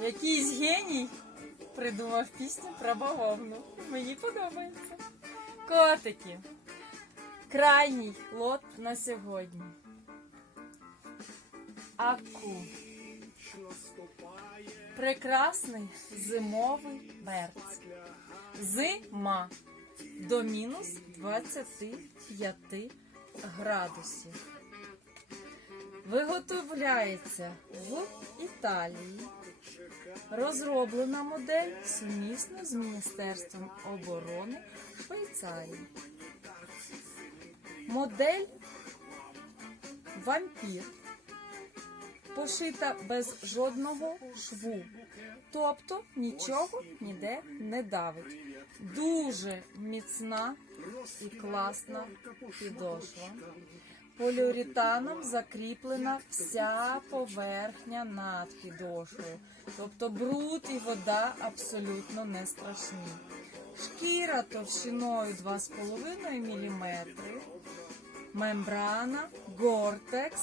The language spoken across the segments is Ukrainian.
Якийсь геній придумав пісню про бавовну. Мені подобається. Котики. Крайній лот на сьогодні. Аку. Прекрасний зимовий берц. Зима до мінус 25 градусів. Виготовляється в Італії. Розроблена модель сумісно з Міністерством оборони Швейцарії. Модель вампір пошита без жодного шву. Тобто нічого ніде не давить. Дуже міцна і класна підошва. Поліуретаном закріплена вся поверхня над підошвою. Тобто бруд і вода абсолютно не страшні. Шкіра товщиною 2,5 мм, мембрана, гортекс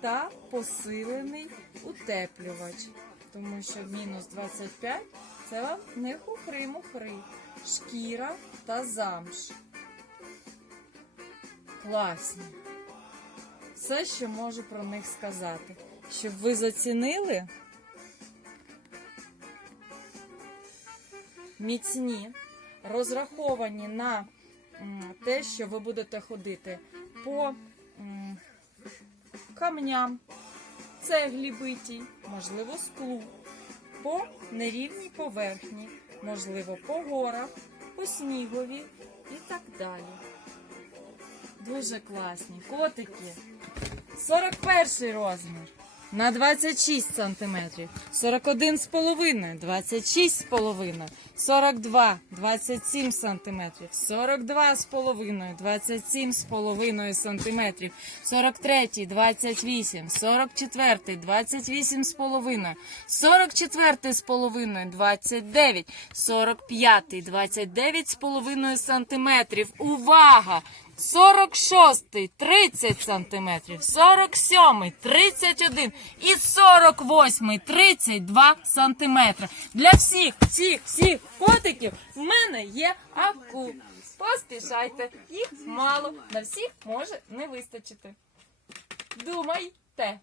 та посилений утеплювач. Тому що мінус 25 це вам не хухри-мухри, шкіра та замш. Класні. Все, що можу про них сказати. Щоб ви зацінили міцні, розраховані на те, що ви будете ходити по камням, цеглі битій, можливо, склу, по нерівній поверхні, можливо, по горах, по снігові і так далі. Дуже класні. Котики. 41 розмір. На 26 см. 41 з половиною, 26 з половиною, 42, 27 см, 42 з половиною, 27 з половиною см, 43, 28, 44, 28 з половиною, 44 з половиною, 29, 45, 29 з половиною сантиметрів. Увага! 46, 30 сантиметрів, 47, 31 і 48, 32 сантиметри. Для всіх, всіх, всіх котиків в мене є аку. Поспішайте, їх мало, на всіх може не вистачити. Думайте.